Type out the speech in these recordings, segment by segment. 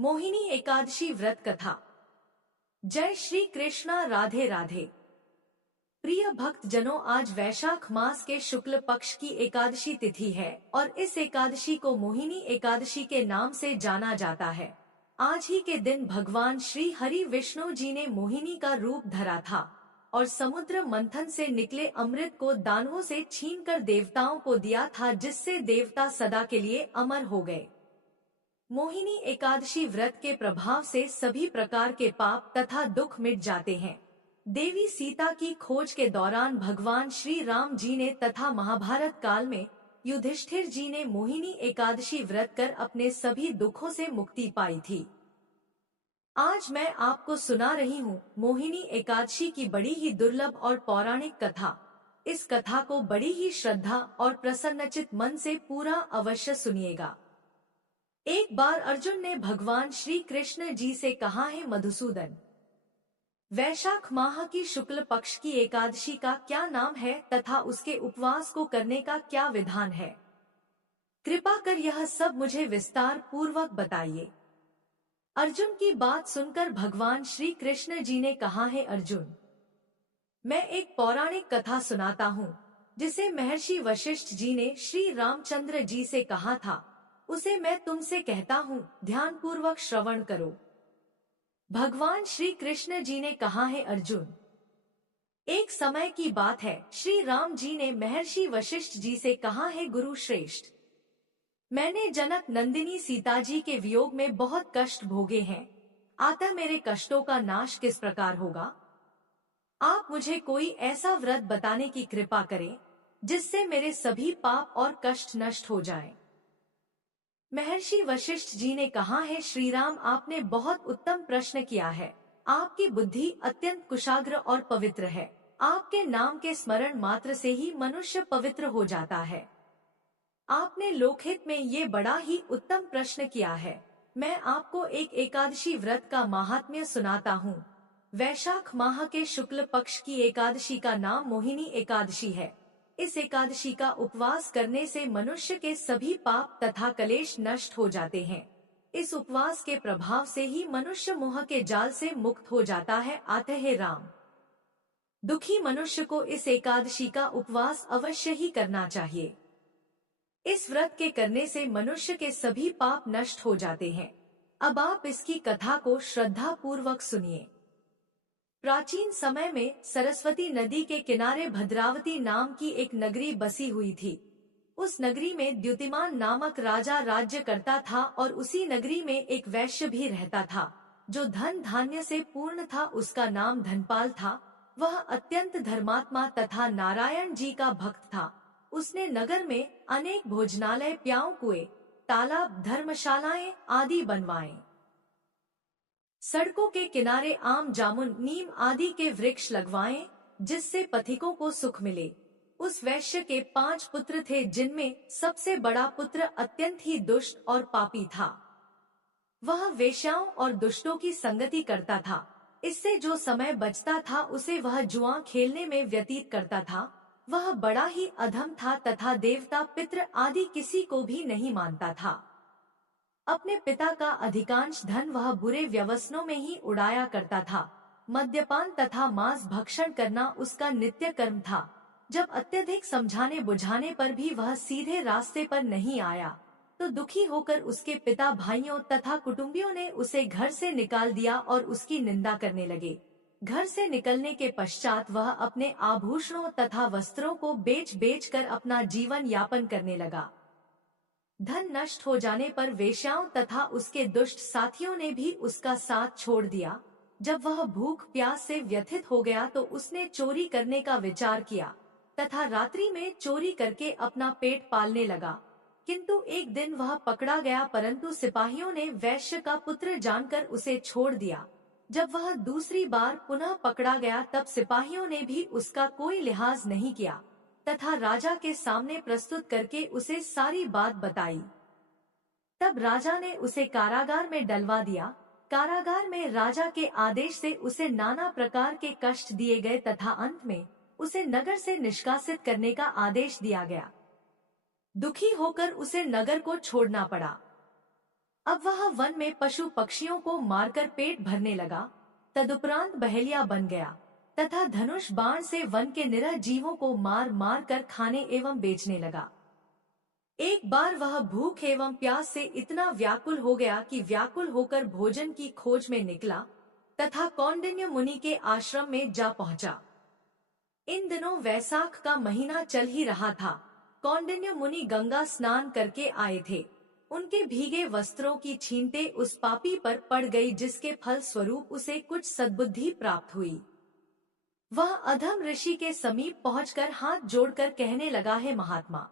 मोहिनी एकादशी व्रत कथा। जय श्री कृष्णा, राधे राधे। प्रिय भक्त जनों, आज वैशाख मास के शुक्ल पक्ष की एकादशी तिथि है और इस एकादशी को मोहिनी एकादशी के नाम से जाना जाता है। आज ही के दिन भगवान श्री हरि विष्णु जी ने मोहिनी का रूप धरा था और समुद्र मंथन से निकले अमृत को दानवों से छीनकर देवताओं को दिया था, जिससे देवता सदा के लिए अमर हो गए। मोहिनी एकादशी व्रत के प्रभाव से सभी प्रकार के पाप तथा दुख मिट जाते हैं। देवी सीता की खोज के दौरान भगवान श्री राम जी ने तथा महाभारत काल में युधिष्ठिर जी ने मोहिनी एकादशी व्रत कर अपने सभी दुखों से मुक्ति पाई थी। आज मैं आपको सुना रही हूँ मोहिनी एकादशी की बड़ी ही दुर्लभ और पौराणिक कथा। इस कथा को बड़ी ही श्रद्धा और प्रसन्नचित मन से पूरा अवश्य सुनिएगा। एक बार अर्जुन ने भगवान श्री कृष्ण जी से कहा, है मधुसूदन, वैशाख माह की शुक्ल पक्ष की एकादशी का क्या नाम है तथा उसके उपवास को करने का क्या विधान है? कृपा कर यह सब मुझे विस्तार पूर्वक बताइए। अर्जुन की बात सुनकर भगवान श्री कृष्ण जी ने कहा, है अर्जुन, मैं एक पौराणिक कथा सुनाता हूँ जिसे महर्षि वशिष्ठ जी ने श्री रामचंद्र जी से कहा था। उसे मैं तुमसे कहता हूँ, ध्यान पूर्वक श्रवण करो। भगवान श्री कृष्ण जी ने कहा, है अर्जुन, एक समय की बात है, श्री राम जी ने महर्षि वशिष्ठ जी से कहा, है गुरु श्रेष्ठ, मैंने जनक नंदिनी सीता जी के वियोग में बहुत कष्ट भोगे हैं। अतः मेरे कष्टों का नाश किस प्रकार होगा? आप मुझे कोई ऐसा व्रत बताने की कृपा करें जिससे मेरे सभी पाप और कष्ट नष्ट हो जाएं। महर्षि वशिष्ठ जी ने कहा, है श्री राम, आपने बहुत उत्तम प्रश्न किया है। आपकी बुद्धि अत्यंत कुशाग्र और पवित्र है। आपके नाम के स्मरण मात्र से ही मनुष्य पवित्र हो जाता है। आपने लोकहित में ये बड़ा ही उत्तम प्रश्न किया है। मैं आपको एक एकादशी व्रत का महात्म्य सुनाता हूँ। वैशाख माह के शुक्ल पक्ष की एकादशी का नाम मोहिनी एकादशी है। इस एकादशी का उपवास करने से मनुष्य के सभी पाप तथा कलेश नष्ट हो जाते हैं। इस उपवास के प्रभाव से ही मनुष्य मोह के जाल से मुक्त हो जाता है। आते है राम, दुखी मनुष्य को इस एकादशी का उपवास अवश्य ही करना चाहिए। इस व्रत के करने से मनुष्य के सभी पाप नष्ट हो जाते हैं। अब आप इसकी कथा को श्रद्धा पूर्वक सुनिए। प्राचीन समय में सरस्वती नदी के किनारे भद्रावती नाम की एक नगरी बसी हुई थी। उस नगरी में द्युतिमान नामक राजा राज्य करता था और उसी नगरी में एक वैश्य भी रहता था जो धन धान्य से पूर्ण था। उसका नाम धनपाल था। वह अत्यंत धर्मात्मा तथा नारायण जी का भक्त था। उसने नगर में अनेक भोजनालय, प्याऊ, कुएं, तालाब, धर्मशालाएं आदि बनवाए। सड़कों के किनारे आम, जामुन, नीम आदि के वृक्ष लगवाए जिससे पथिकों को सुख मिले। उस वैश्य के 5 पुत्र थे, जिनमें सबसे बड़ा पुत्र अत्यंत ही दुष्ट और पापी था। वह वेश्याओं और दुष्टों की संगति करता था। इससे जो समय बचता था उसे वह जुआ खेलने में व्यतीत करता था। वह बड़ा ही अधम था तथा देवता, पितृ आदि किसी को भी नहीं मानता था। अपने पिता का अधिकांश धन वह बुरे व्यसनों में ही उड़ाया करता था। मद्यपान तथा मांस भक्षण करना उसका नित्य कर्म था। जब अत्यधिक समझाने बुझाने पर भी वह सीधे रास्ते पर नहीं आया तो दुखी होकर उसके पिता, भाइयों तथा कुटुंबियों ने उसे घर से निकाल दिया और उसकी निंदा करने लगे। घर से निकलने के पश्चात वह अपने आभूषणों तथा वस्त्रों को बेच बेच कर अपना जीवन यापन करने लगा। धन नष्ट हो जाने पर वेश्याओं तथा उसके दुष्ट साथियों ने भी उसका साथ छोड़ दिया। जब वह भूख प्यास से व्यथित हो गया तो उसने चोरी करने का विचार किया तथा रात्रि में चोरी करके अपना पेट पालने लगा। किंतु एक दिन वह पकड़ा गया, परंतु सिपाहियों ने वैश्य का पुत्र जानकर उसे छोड़ दिया। जब वह दूसरी बार पुनः पकड़ा गया तब सिपाहियों ने भी उसका कोई लिहाज नहीं किया तथा राजा के सामने प्रस्तुत करके उसे सारी बात बताई। तब राजा ने उसे कारागार में डलवा दिया। कारागार में राजा के आदेश से उसे नाना प्रकार के कष्ट दिए गए तथा अंत में उसे नगर से निष्कासित करने का आदेश दिया गया। दुखी होकर उसे नगर को छोड़ना पड़ा। अब वह वन में पशु पक्षियों को मारकर पेट भरने लगा। तदुपरांत बहेलिया बन गया तथा धनुष बाण से वन के निरह जीवों को मार मार कर खाने एवं बेचने लगा। एक बार वह भूख एवं प्यास से इतना व्याकुल हो गया कि व्याकुल होकर भोजन की खोज में निकला तथा कौंडिन्य मुनि के आश्रम में जा पहुंचा। इन दिनों वैसाख का महीना चल ही रहा था। कौंडिन्य मुनि गंगा स्नान करके आए थे। उनके भीगे वस्त्रों की छींटे उस पापी पर पड़ गई, जिसके फल स्वरूप उसे कुछ सद्बुद्धि प्राप्त हुई। वह अधम ऋषि के समीप पहुंचकर हाथ जोड़कर कहने लगा, है महात्मा,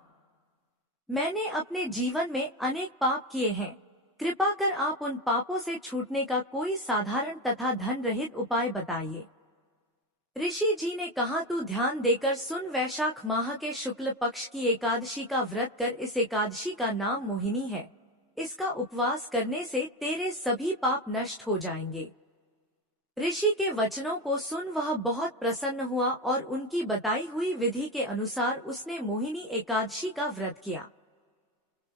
मैंने अपने जीवन में अनेक पाप किए हैं। कृपा कर आप उन पापों से छूटने का कोई साधारण तथा धन रहित उपाय बताइए। ऋषि जी ने कहा, तू ध्यान देकर सुन। वैशाख माह के शुक्ल पक्ष की एकादशी का व्रत कर। इस एकादशी का नाम मोहिनी है। इसका उपवास करने से तेरे सभी पाप नष्ट हो जाएंगे। ऋषि के वचनों को सुन वह बहुत प्रसन्न हुआ और उनकी बताई हुई विधि के अनुसार उसने मोहिनी एकादशी का व्रत किया।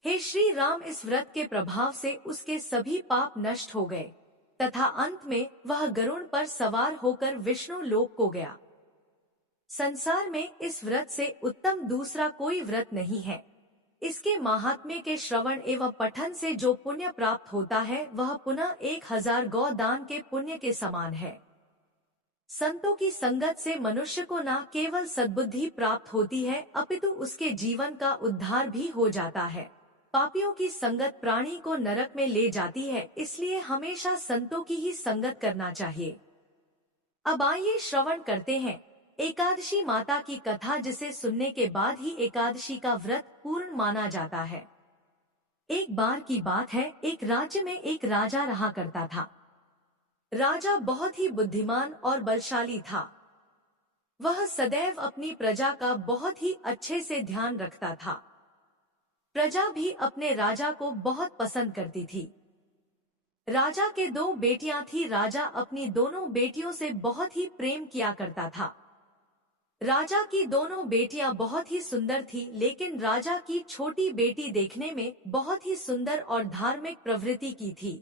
हे श्री राम, इस व्रत के प्रभाव से उसके सभी पाप नष्ट हो गए तथा अंत में वह गरुड़ पर सवार होकर विष्णु लोक को गया। संसार में इस व्रत से उत्तम दूसरा कोई व्रत नहीं है। इसके महात्म्य के श्रवण एवं पठन से जो पुण्य प्राप्त होता है वह पुनः 1000 गौ दान के पुण्य के समान है। संतों की संगत से मनुष्य को न केवल सद्बुद्धि प्राप्त होती है अपितु उसके जीवन का उद्धार भी हो जाता है। पापियों की संगत प्राणी को नरक में ले जाती है, इसलिए हमेशा संतों की ही संगत करना चाहिए। अब आइए श्रवण करते हैं एकादशी माता की कथा, जिसे सुनने के बाद ही एकादशी का व्रत पूर्ण माना जाता है। एक बार की बात है, एक राज्य में एक राजा रहा करता था। राजा बहुत ही बुद्धिमान और बलशाली था। वह सदैव अपनी प्रजा का बहुत ही अच्छे से ध्यान रखता था। प्रजा भी अपने राजा को बहुत पसंद करती थी। राजा के 2 बेटियां थी। राजा अपनी दोनों बेटियों से बहुत ही प्रेम किया करता था। राजा की दोनों बेटियां बहुत ही सुंदर थी, लेकिन राजा की छोटी बेटी देखने में बहुत ही सुंदर और धार्मिक प्रवृत्ति की थी।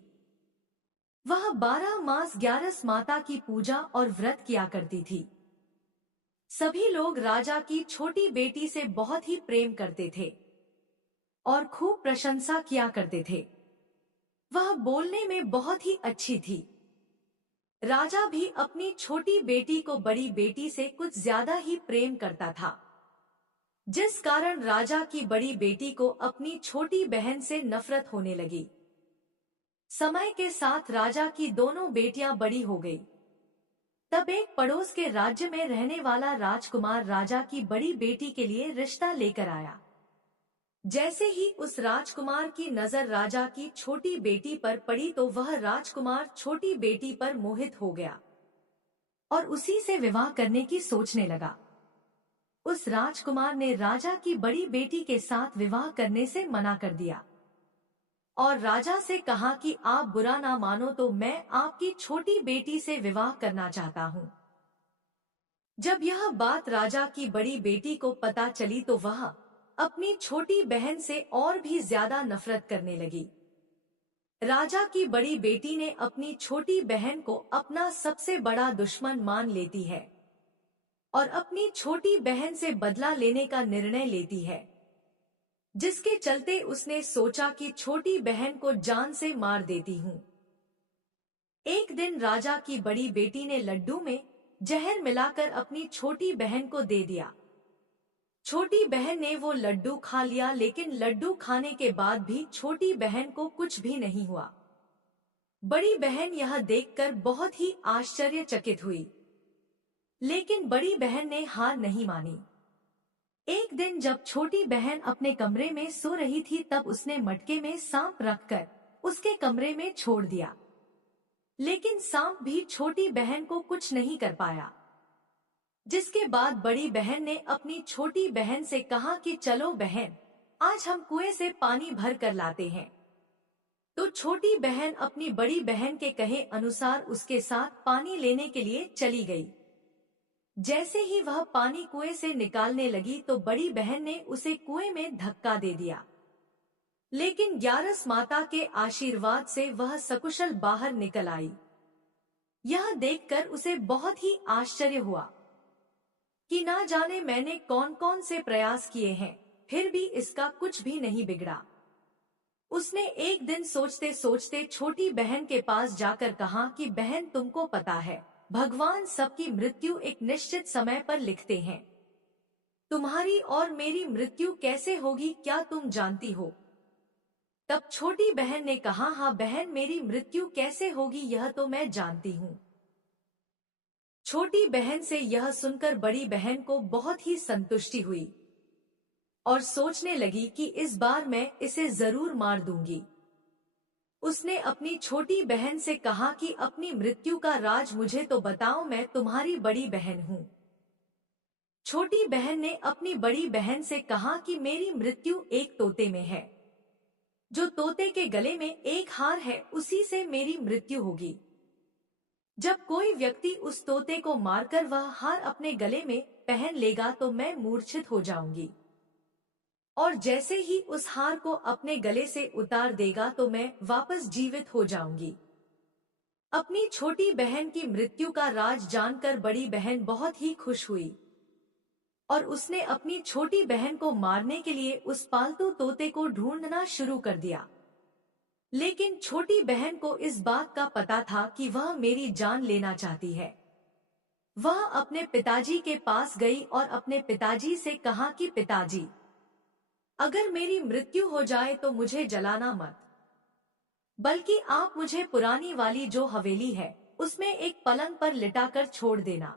वह 12 मास 11 माता की पूजा और व्रत किया करती थी। सभी लोग राजा की छोटी बेटी से बहुत ही प्रेम करते थे और खूब प्रशंसा किया करते थे। वह बोलने में बहुत ही अच्छी थी। राजा भी अपनी छोटी बेटी को बड़ी बेटी से कुछ ज्यादा ही प्रेम करता था, जिस कारण राजा की बड़ी बेटी को अपनी छोटी बहन से नफरत होने लगी। समय के साथ राजा की दोनों बेटियां बड़ी हो गई। तब एक पड़ोस के राज्य में रहने वाला राजकुमार राजा की बड़ी बेटी के लिए रिश्ता लेकर आया। जैसे ही उस राजकुमार की नजर राजा की छोटी बेटी पर पड़ी तो वह राजकुमार छोटी बेटी पर मोहित हो गया और उसी से विवाह करने की सोचने लगा। उस राजकुमार ने राजा की बड़ी बेटी के साथ विवाह करने से मना कर दिया और राजा से कहा कि आप बुरा ना मानो तो मैं आपकी छोटी बेटी से विवाह करना चाहता हूँ। जब यह बात राजा की बड़ी बेटी को पता चली तो वह अपनी छोटी बहन से और भी ज्यादा नफरत करने लगी। राजा की बड़ी बेटी ने अपनी छोटी बहन को अपना सबसे बड़ा दुश्मन मान लेती है और अपनी छोटी बहन से बदला लेने का निर्णय लेती है, जिसके चलते उसने सोचा कि छोटी बहन को जान से मार देती हूँ। एक दिन राजा की बड़ी बेटी ने लड्डू में जहर मिलाकर अपनी छोटी बहन को दे दिया। छोटी बहन ने वो लड्डू खा लिया, लेकिन लड्डू खाने के बाद भी छोटी बहन को कुछ भी नहीं हुआ। बड़ी बहन यह देखकर बहुत ही आश्चर्यचकित हुई, लेकिन बड़ी बहन ने हार नहीं मानी। एक दिन जब छोटी बहन अपने कमरे में सो रही थी तब उसने मटके में सांप रखकर उसके कमरे में छोड़ दिया, लेकिन सांप भी छोटी बहन को कुछ नहीं कर पाया। जिसके बाद बड़ी बहन ने अपनी छोटी बहन से कहा कि चलो बहन, आज हम कुएं से पानी भर कर लाते हैं। तो छोटी बहन अपनी बड़ी बहन के कहे अनुसार उसके साथ पानी लेने के लिए चली गई। जैसे ही वह पानी कुएं से निकालने लगी तो बड़ी बहन ने उसे कुएं में धक्का दे दिया। लेकिन ग्यारस माता के आशीर्वाद से वह सकुशल बाहर निकल आई। यह देखकर उसे बहुत ही आश्चर्य हुआ कि ना जाने मैंने कौन कौन से प्रयास किए हैं, फिर भी इसका कुछ भी नहीं बिगड़ा। उसने एक दिन सोचते सोचते छोटी बहन के पास जाकर कहा कि बहन, तुमको पता है, भगवान सबकी मृत्यु एक निश्चित समय पर लिखते हैं। तुम्हारी और मेरी मृत्यु कैसे होगी, क्या तुम जानती हो? तब छोटी बहन ने कहा, हाँ बहन, मेरी मृत्यु कैसे होगी यह तो मैं जानती हूँ। छोटी बहन से यह सुनकर बड़ी बहन को बहुत ही संतुष्टि हुई और सोचने लगी कि इस बार मैं इसे जरूर मार दूंगी। उसने अपनी छोटी बहन से कहा कि अपनी मृत्यु का राज मुझे तो बताओ, मैं तुम्हारी बड़ी बहन हूँ। छोटी बहन ने अपनी बड़ी बहन से कहा कि मेरी मृत्यु एक तोते में है। जो तोते के गले में एक हार है, उसी से मेरी मृत्यु होगी। जब कोई व्यक्ति उस तोते को मारकर वह हार अपने गले में पहन लेगा तो मैं मूर्छित हो जाऊंगी, और जैसे ही उस हार को अपने गले से उतार देगा तो मैं वापस जीवित हो जाऊंगी। अपनी छोटी बहन की मृत्यु का राज जानकर बड़ी बहन बहुत ही खुश हुई और उसने अपनी छोटी बहन को मारने के लिए उस पालतू तोते को ढूंढना शुरू कर दिया। लेकिन छोटी बहन को इस बात का पता था कि वह मेरी जान लेना चाहती है। वह अपने पिताजी के पास गई और अपने पिताजी से कहा कि पिताजी, अगर मेरी मृत्यु हो जाए तो मुझे जलाना मत, बल्कि आप मुझे पुरानी वाली जो हवेली है उसमें एक पलंग पर लिटाकर छोड़ देना।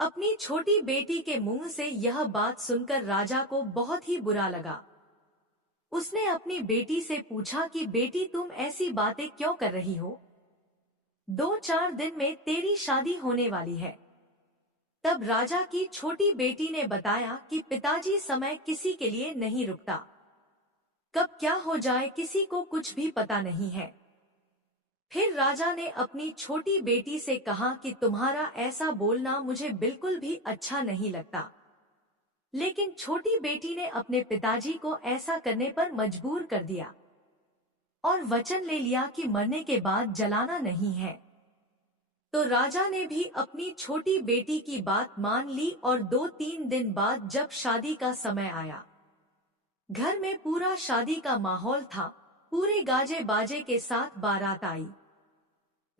अपनी छोटी बेटी के मुंह से यह बात सुनकर राजा को बहुत ही बुरा लगा। उसने अपनी बेटी से पूछा कि बेटी, तुम ऐसी बातें क्यों कर रही हो? 2-4 दिन में तेरी शादी होने वाली है। तब राजा की छोटी बेटी ने बताया कि पिताजी, समय किसी के लिए नहीं रुकता, कब क्या हो जाए किसी को कुछ भी पता नहीं है। फिर राजा ने अपनी छोटी बेटी से कहा कि तुम्हारा ऐसा बोलना मुझे बिल्कुल भी अच्छा नहीं लगता। लेकिन छोटी बेटी ने अपने पिताजी को ऐसा करने पर मजबूर कर दिया और वचन ले लिया कि मरने के बाद जलाना नहीं है। तो राजा ने भी अपनी छोटी बेटी की बात मान ली और 2-3 दिन बाद जब शादी का समय आया, घर में पूरा शादी का माहौल था। पूरे गाजे बाजे के साथ बारात आई।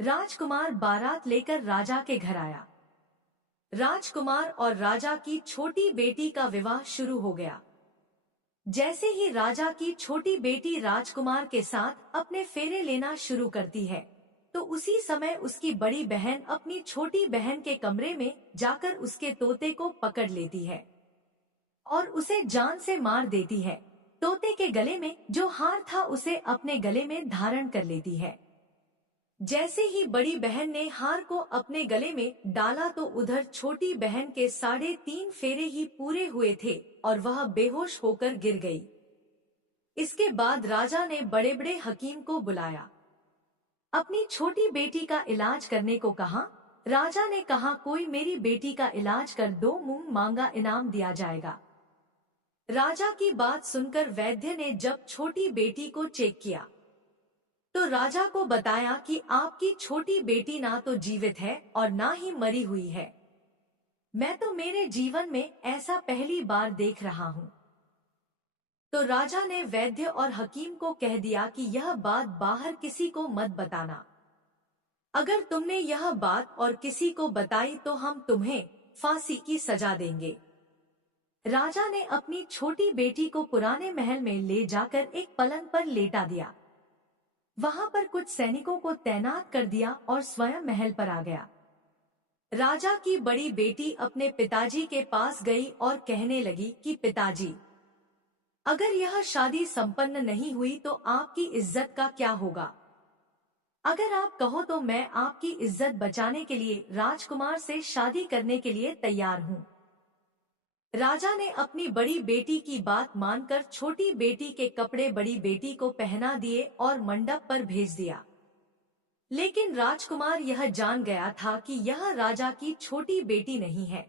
राजकुमार बारात लेकर राजा के घर आया। राजकुमार और राजा की छोटी बेटी का विवाह शुरू हो गया। जैसे ही राजा की छोटी बेटी राजकुमार के साथ अपने फेरे लेना शुरू करती है, तो उसी समय उसकी बड़ी बहन अपनी छोटी बहन के कमरे में जाकर उसके तोते को पकड़ लेती है और उसे जान से मार देती है। तोते के गले में जो हार था उसे अपने गले में धारण कर लेती है। जैसे ही बड़ी बहन ने हार को अपने गले में डाला तो उधर छोटी बहन के 3.5 फेरे ही पूरे हुए थे और वह बेहोश होकर गिर गई। इसके बाद राजा ने बड़े बड़े हकीम को बुलाया, अपनी छोटी बेटी का इलाज करने को कहा। राजा ने कहा, कोई मेरी बेटी का इलाज कर दो, मुंह मांगा इनाम दिया जाएगा। राजा की बात सुनकर वैद्य ने जब छोटी बेटी को चेक किया तो राजा को बताया कि आपकी छोटी बेटी ना तो जीवित है और ना ही मरी हुई है। मैं तो मेरे जीवन में ऐसा पहली बार देख रहा हूँ। तो राजा ने वैद्य और हकीम को कह दिया कि यह बात बाहर किसी को मत बताना। अगर तुमने यह बात और किसी को बताई तो हम तुम्हें फांसी की सजा देंगे। राजा ने अपनी छोटी बेटी को पुराने महल में ले जाकर एक पलंग पर लेटा दिया। वहां पर कुछ सैनिकों को तैनात कर दिया और स्वयं महल पर आ गया। राजा की बड़ी बेटी अपने पिताजी के पास गई और कहने लगी कि पिताजी, अगर यह शादी संपन्न नहीं हुई तो आपकी इज्जत का क्या होगा? अगर आप कहो तो मैं आपकी इज्जत बचाने के लिए राजकुमार से शादी करने के लिए तैयार हूँ। राजा ने अपनी बड़ी बेटी की बात मानकर छोटी बेटी के कपड़े बड़ी बेटी को पहना दिए और मंडप पर भेज दिया। लेकिन राजकुमार यह जान गया था कि यह राजा की छोटी बेटी नहीं है।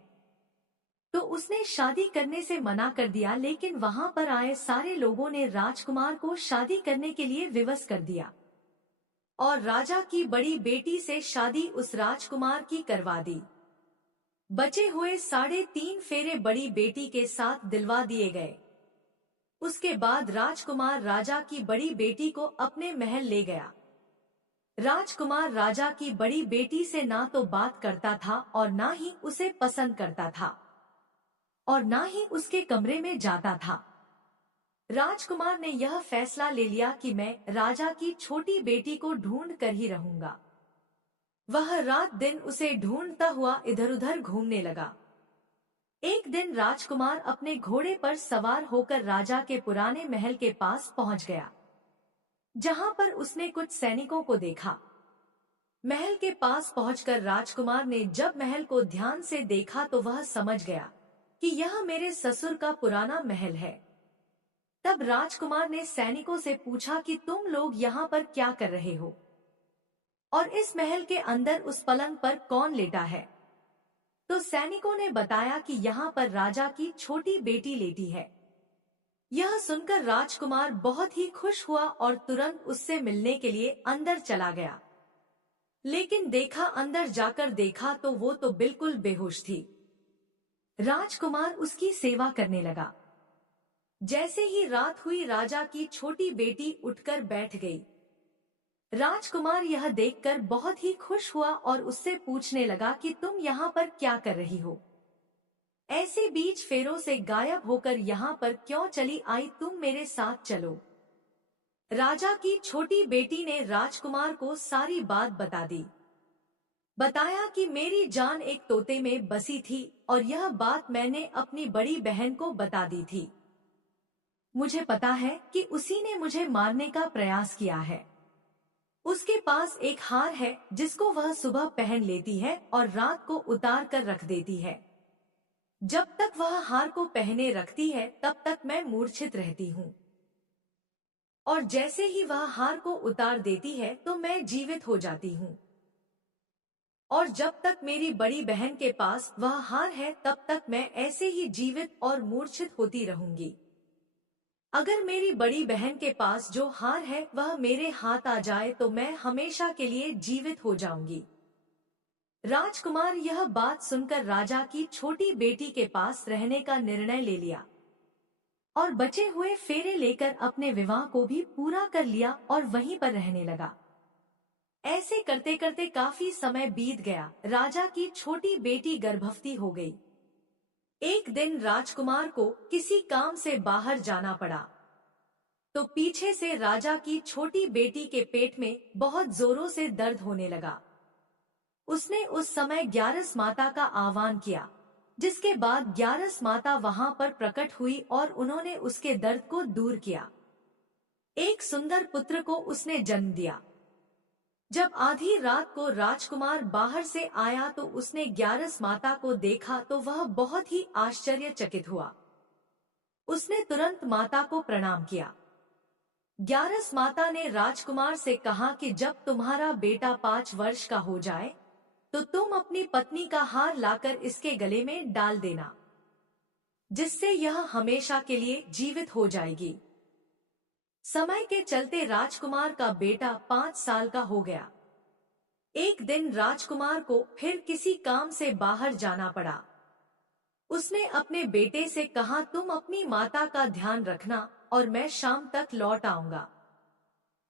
तो उसने शादी करने से मना कर दिया, लेकिन वहां पर आए सारे लोगों ने राजकुमार को शादी करने के लिए विवश कर दिया और राजा की बड़ी बेटी से शादी उस राजकुमार की करवा दी। बचे हुए 3.5 फेरे बड़ी बेटी के साथ दिलवा दिए गए। उसके बाद राजकुमार राजा की बड़ी बेटी को अपने महल ले गया। राजकुमार राजा की बड़ी बेटी से ना तो बात करता था और ना ही उसे पसंद करता था और ना ही उसके कमरे में जाता था। राजकुमार ने यह फैसला ले लिया कि मैं राजा की छोटी बेटी को ढूंढ कर ही रहूंगा। वह रात दिन उसे ढूंढता हुआ इधर उधर घूमने लगा। एक दिन राजकुमार अपने घोड़े पर सवार होकर राजा के पुराने महल के पास पहुंच गया, जहां पर उसने कुछ सैनिकों को देखा। महल के पास पहुंचकर राजकुमार ने जब महल को ध्यान से देखा तो वह समझ गया कि यह मेरे ससुर का पुराना महल है। तब राजकुमार ने सैनिकों से पूछा कि तुम लोग यहाँ पर क्या कर रहे हो और इस महल के अंदर उस पलंग पर कौन लेटा है। तो सैनिकों ने बताया कि यहाँ पर राजा की छोटी बेटी लेटी है। यह सुनकर राजकुमार बहुत ही खुश हुआ और तुरंत उससे मिलने के लिए अंदर चला गया। लेकिन अंदर जाकर देखा तो वो तो बिल्कुल बेहोश थी। राजकुमार उसकी सेवा करने लगा। जैसे ही रात हुई राजा की छोटी बेटी उठकर बैठ गई। राजकुमार यह देखकर बहुत ही खुश हुआ और उससे पूछने लगा कि तुम यहाँ पर क्या कर रही हो, ऐसे बीच फेरों से गायब होकर यहाँ पर क्यों चली आई, तुम मेरे साथ चलो। राजा की छोटी बेटी ने राजकुमार को सारी बात बता दी। बताया कि मेरी जान एक तोते में बसी थी और यह बात मैंने अपनी बड़ी बहन को बता दी थी। मुझे पता है कि उसी ने मुझे मारने का प्रयास किया है। उसके पास एक हार है जिसको वह सुबह पहन लेती है और रात को उतार कर रख देती है। जब तक वह हार को पहने रखती है तब तक मैं मूर्छित रहती हूँ और जैसे ही वह हार को उतार देती है तो मैं जीवित हो जाती हूँ। और जब तक मेरी बड़ी बहन के पास वह हार है तब तक मैं ऐसे ही जीवित और मूर्छित होती रहूंगी। अगर मेरी बड़ी बहन के पास जो हार है वह मेरे हाथ आ जाए तो मैं हमेशा के लिए जीवित हो जाऊंगी। राजकुमार यह बात सुनकर राजा की छोटी बेटी के पास रहने का निर्णय ले लिया और बचे हुए फेरे लेकर अपने विवाह को भी पूरा कर लिया और वहीं पर रहने लगा। ऐसे करते करते काफी समय बीत गया। राजा की छोटी बेटी गर्भवती हो गई। एक दिन राजकुमार को किसी काम से बाहर जाना पड़ा तो पीछे से राजा की छोटी बेटी के पेट में बहुत जोरों से दर्द होने लगा। उसने उस समय ग्यारस माता का आह्वान किया, जिसके बाद ग्यारस माता वहां पर प्रकट हुई और उन्होंने उसके दर्द को दूर किया। एक सुंदर पुत्र को उसने जन्म दिया। जब आधी रात को राजकुमार बाहर से आया तो उसने ग्यारस माता को देखा तो वह बहुत ही आश्चर्यचकित हुआ। उसने तुरंत माता को प्रणाम किया। ग्यारस माता ने राजकुमार से कहा कि जब तुम्हारा बेटा 5 वर्ष का हो जाए तो तुम अपनी पत्नी का हार लाकर इसके गले में डाल देना, जिससे यह हमेशा के लिए जीवित हो जाएगी। समय के चलते राजकुमार का बेटा 5 साल का हो गया। एक दिन राजकुमार को फिर किसी काम से बाहर जाना पड़ा। उसने अपने बेटे से कहा, तुम अपनी माता का ध्यान रखना और मैं शाम तक लौट आऊंगा।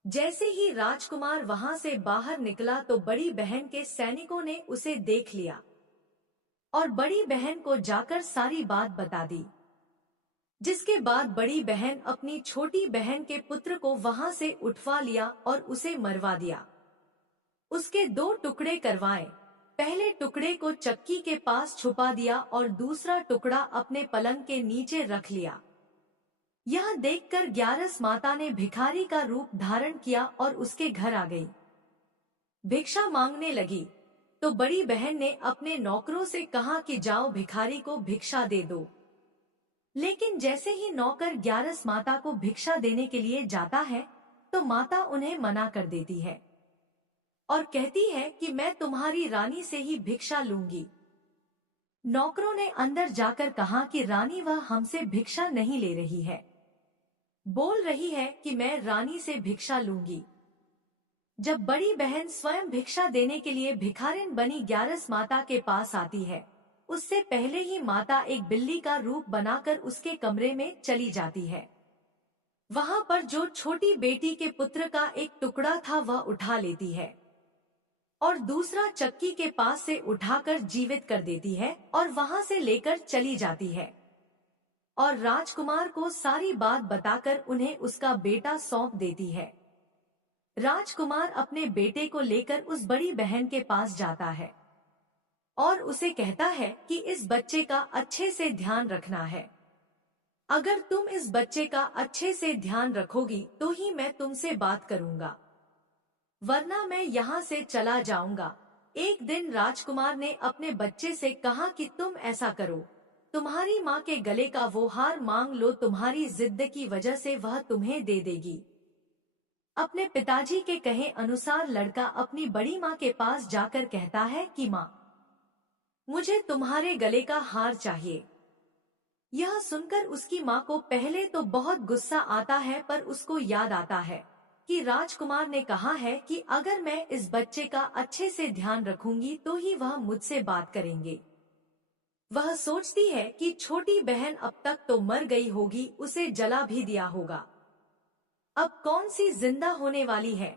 जैसे ही राजकुमार वहां से बाहर निकला तो बड़ी बहन के सैनिकों ने उसे देख लिया और बड़ी बहन को जाकर सारी बात बता दी। जिसके बाद बड़ी बहन अपनी छोटी बहन के पुत्र को वहां से उठवा लिया और उसे मरवा दिया। उसके 2 टुकड़े करवाए। पहले टुकड़े को चक्की के पास छुपा दिया और दूसरा टुकड़ा अपने पलंग के नीचे रख लिया। यह देखकर ग्यारस माता ने भिखारी का रूप धारण किया और उसके घर आ गई। भिक्षा मांगने लगी तो बड़ी बहन ने अपने नौकरों से कहा कि जाओ भिखारी को भिक्षा दे दो। लेकिन जैसे ही नौकर ग्यारस माता को भिक्षा देने के लिए जाता है तो माता उन्हें मना कर देती है और कहती है कि मैं तुम्हारी रानी से ही भिक्षा लूंगी। नौकरों ने अंदर जाकर कहा कि रानी वह हमसे भिक्षा नहीं ले रही है, बोल रही है कि मैं रानी से भिक्षा लूंगी। जब बड़ी बहन स्वयं भिक्षा देने के लिए भिखारिन बनी ग्यारस माता के पास आती है, उससे पहले ही माता एक बिल्ली का रूप बनाकर उसके कमरे में चली जाती है। वहां पर जो छोटी बेटी के पुत्र का एक टुकड़ा था वह उठा लेती है और दूसरा चक्की के पास से उठाकर जीवित कर देती है और वहां से लेकर चली जाती है और राजकुमार को सारी बात बताकर उन्हें उसका बेटा सौंप देती है। राजकुमार अपने बेटे को लेकर उस बड़ी बहन के पास जाता है और उसे कहता है कि इस बच्चे का अच्छे से ध्यान रखना है। अगर तुम इस बच्चे का अच्छे से ध्यान रखोगी तो ही मैं तुमसे बात करूंगा, वरना मैं यहाँ से चला जाऊंगा। एक दिन राजकुमार ने अपने बच्चे से कहा कि तुम ऐसा करो, तुम्हारी माँ के गले का वो हार मांग लो, तुम्हारी जिद की वजह से वह तुम्हें दे देगी। अपने पिताजी के कहे अनुसार लड़का अपनी बड़ी माँ के पास जाकर कहता है कि माँ, मुझे तुम्हारे गले का हार चाहिए। यह सुनकर उसकी माँ को पहले तो बहुत गुस्सा आता है, पर उसको याद आता है कि राजकुमार ने कहा है कि अगर मैं इस बच्चे का अच्छे से ध्यान रखूंगी तो ही वह मुझसे बात करेंगे। वह सोचती है कि छोटी बहन अब तक तो मर गई होगी, उसे जला भी दिया होगा, अब कौन सी जिंदा होने वाली है।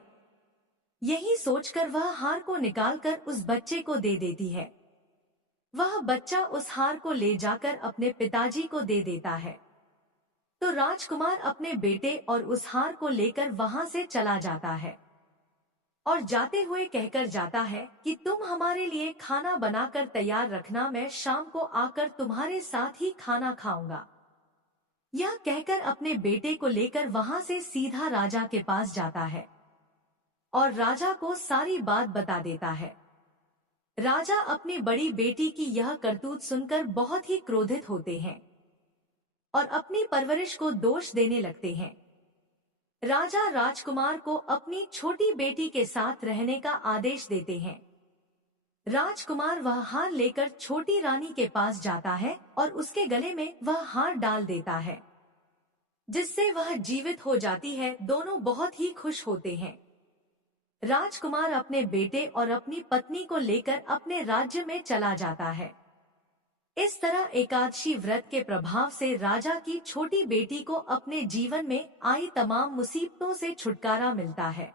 यही सोचकर वह हार को निकालकर उस बच्चे को दे देती है। वह बच्चा उस हार को ले जाकर अपने पिताजी को दे देता है। तो राजकुमार अपने बेटे और उस हार को लेकर वहां से चला जाता है और जाते हुए कहकर जाता है कि तुम हमारे लिए खाना बनाकर तैयार रखना, मैं शाम को आकर तुम्हारे साथ ही खाना खाऊंगा। यह कहकर अपने बेटे को लेकर वहां से सीधा राजा के पास जाता है और राजा को सारी बात बता देता है। राजा अपनी बड़ी बेटी की यह करतूत सुनकर बहुत ही क्रोधित होते हैं और अपनी परवरिश को दोष देने लगते हैं। राजा राजकुमार को अपनी छोटी बेटी के साथ रहने का आदेश देते हैं। राजकुमार वह हार लेकर छोटी रानी के पास जाता है और उसके गले में वह हार डाल देता है, जिससे वह जीवित हो जाती है। दोनों बहुत ही खुश होते हैं। राजकुमार अपने बेटे और अपनी पत्नी को लेकर अपने राज्य में चला जाता है। इस तरह एकादशी व्रत के प्रभाव से राजा की छोटी बेटी को अपने जीवन में आई तमाम मुसीबतों से छुटकारा मिलता है।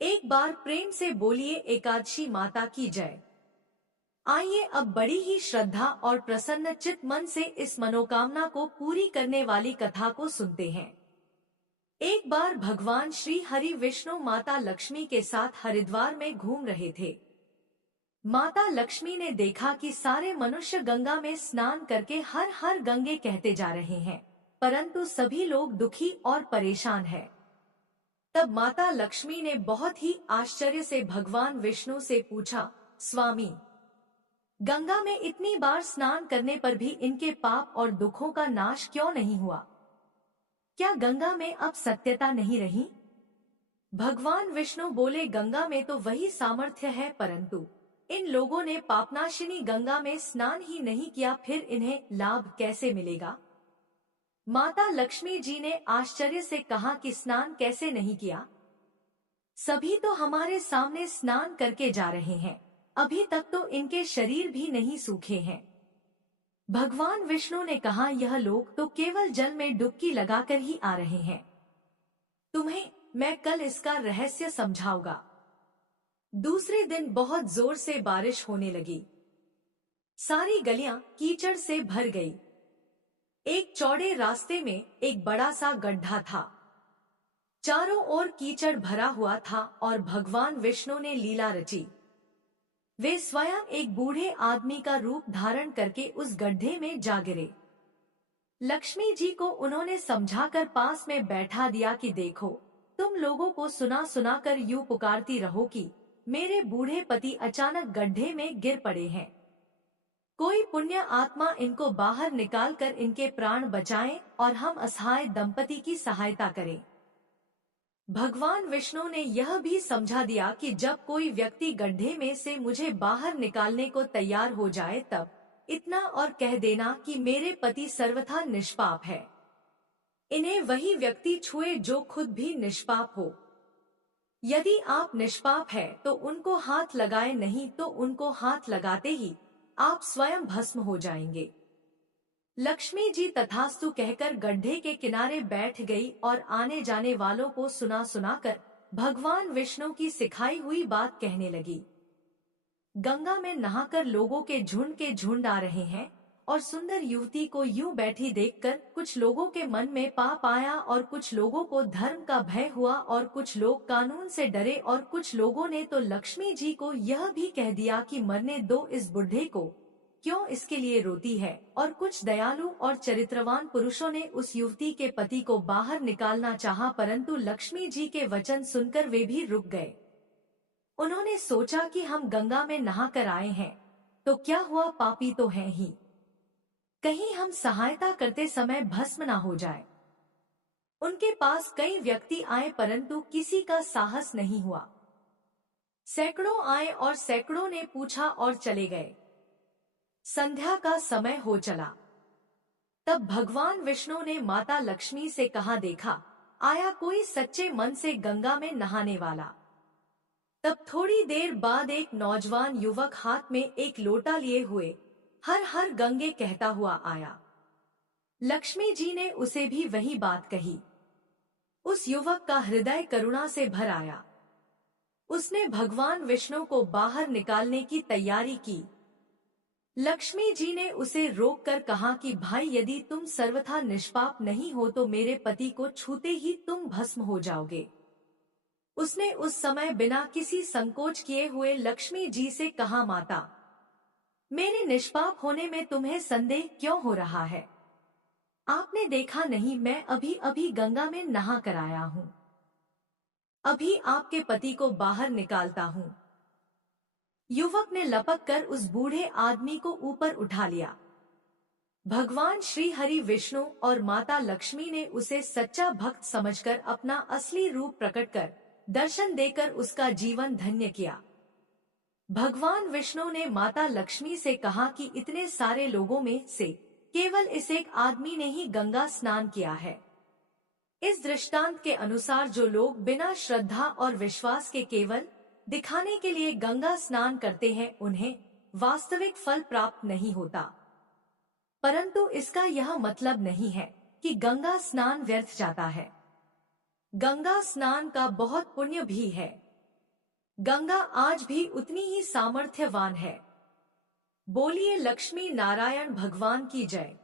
एक बार प्रेम से बोलिए एकादशी माता की जय। आइए अब बड़ी ही श्रद्धा और प्रसन्न चित्त मन से इस मनोकामना को पूरी करने वाली कथा को सुनते हैं। एक बार भगवान श्री हरि विष्णु माता लक्ष्मी के साथ हरिद्वार में घूम रहे थे। माता लक्ष्मी ने देखा कि सारे मनुष्य गंगा में स्नान करके हर हर गंगे कहते जा रहे हैं, परंतु सभी लोग दुखी और परेशान हैं। तब माता लक्ष्मी ने बहुत ही आश्चर्य से भगवान विष्णु से पूछा, स्वामी, गंगा में इतनी बार स्नान करने पर भी इनके पाप और दुखों का नाश क्यों नहीं हुआ? क्या गंगा में अब सत्यता नहीं रही? भगवान विष्णु बोले, गंगा में तो वही सामर्थ्य है, परंतु इन लोगों ने पापनाशिनी गंगा में स्नान ही नहीं किया, फिर इन्हें लाभ कैसे मिलेगा? माता लक्ष्मी जी ने आश्चर्य से कहा कि स्नान कैसे नहीं किया? सभी तो हमारे सामने स्नान करके जा रहे हैं, अभी तक तो इनके शरीर भी नहीं सूखे हैं। भगवान विष्णु ने कहा, यह लोग तो केवल जल में डुबकी लगाकर ही आ रहे हैं, तुम्हें मैं कल इसका रहस्य समझाऊंगा। दूसरे दिन बहुत जोर से बारिश होने लगी। सारी गलियां कीचड़ से भर गई। एक चौड़े रास्ते में एक बड़ा सा गड्ढा था। चारों ओर कीचड़ भरा हुआ था और भगवान विष्णु ने लीला रची। वे स्वयं एक बूढ़े आदमी का रूप धारण करके उस गड्ढे में जा गिरे। लक्ष्मी जी को उन्होंने समझाकर पास में बैठा दिया कि देखो, तुम लोगों को सुना सुना कर यूं पुकारती रहो कि मेरे बूढ़े पति अचानक गड्ढे में गिर पड़े हैं। कोई पुण्य आत्मा इनको बाहर निकालकर इनके प्राण बचाएं और हम असहाय दंपति की सहायता करें। भगवान विष्णु ने यह भी समझा दिया कि जब कोई व्यक्ति गड्ढे में से मुझे बाहर निकालने को तैयार हो जाए, तब इतना और कह देना कि मेरे पति सर्वथा निष्पाप है। इन्हें वही व्यक्ति छुए जो खुद भी निष्पाप हो। यदि आप निष्पाप है तो उनको हाथ लगाए, नहीं तो उनको हाथ लगाते ही आप स्वयं भस्म हो जाएंगे। लक्ष्मी जी तथास्तु कहकर गड्ढे के किनारे बैठ गई और आने जाने वालों को सुना सुनाकर भगवान विष्णु की सिखाई हुई बात कहने लगी। गंगा में नहाकर लोगों के झुंड आ रहे हैं और सुंदर युवती को यूं बैठी देखकर कुछ लोगों के मन में पाप आया और कुछ लोगों को धर्म का भय हुआ और कुछ लोग कानून से डरे और कुछ लोगों ने तो लक्ष्मी जी को यह भी कह दिया कि मरने दो इस बुढ़े को, क्यों इसके लिए रोती है। और कुछ दयालु और चरित्रवान पुरुषों ने उस युवती के पति को बाहर निकालना चाहा, परंतु लक्ष्मी जी के वचन सुनकर वे भी रुक गए। उन्होंने सोचा कि हम गंगा में नहा कर आए हैं तो क्या हुआ, पापी तो हैं ही, कहीं हम सहायता करते समय भस्म ना हो जाए। उनके पास कई व्यक्ति आए परंतु किसी का साहस नहीं हुआ। सैकड़ों आए और सैकड़ों ने पूछा और चले गए। संध्या का समय हो चला। तब भगवान विष्णु ने माता लक्ष्मी से कहा, देखा आया कोई सच्चे मन से गंगा में नहाने वाला। तब थोड़ी देर बाद एक नौजवान युवक हाथ में एक लोटा लिए हुए हर हर गंगे कहता हुआ आया। लक्ष्मी जी ने उसे भी वही बात कही। उस युवक का हृदय करुणा से भर आया। उसने भगवान विष्णु को बाहर निकालने की तैयारी की। लक्ष्मी जी ने उसे रोककर कहा कि भाई, यदि तुम सर्वथा निष्पाप नहीं हो तो मेरे पति को छूते ही तुम भस्म हो जाओगे। उसने उस समय बिना किसी संकोच किए हुए लक्ष्मी जी से कहा, माता, मेरे निष्पाप होने में तुम्हें संदेह क्यों हो रहा है? आपने देखा नहीं, मैं अभी अभी गंगा में नहा कर आया हूँ। अभी आपके पति को बाहर निकालता हूँ। युवक ने लपक कर उस बूढ़े आदमी को ऊपर उठा लिया। भगवान श्री हरि विष्णु और माता लक्ष्मी ने उसे सच्चा भक्त समझकर अपना असली रूप प्रकट कर दर्शन देकर उसका जीवन धन्य किया। भगवान विष्णु ने माता लक्ष्मी से कहा कि इतने सारे लोगों में से केवल इस एक आदमी ने ही गंगा स्नान किया है। इस दृष्टांत के अनुसार जो लोग बिना श्रद्धा और विश्वास के केवल दिखाने के लिए गंगा स्नान करते हैं उन्हें वास्तविक फल प्राप्त नहीं होता। परंतु इसका यह मतलब नहीं है कि गंगा स्नान व्यर्थ जाता है। गंगा स्नान का बहुत पुण्य भी है। गंगा आज भी उतनी ही सामर्थ्यवान है। बोलिए लक्ष्मी नारायण भगवान की जय।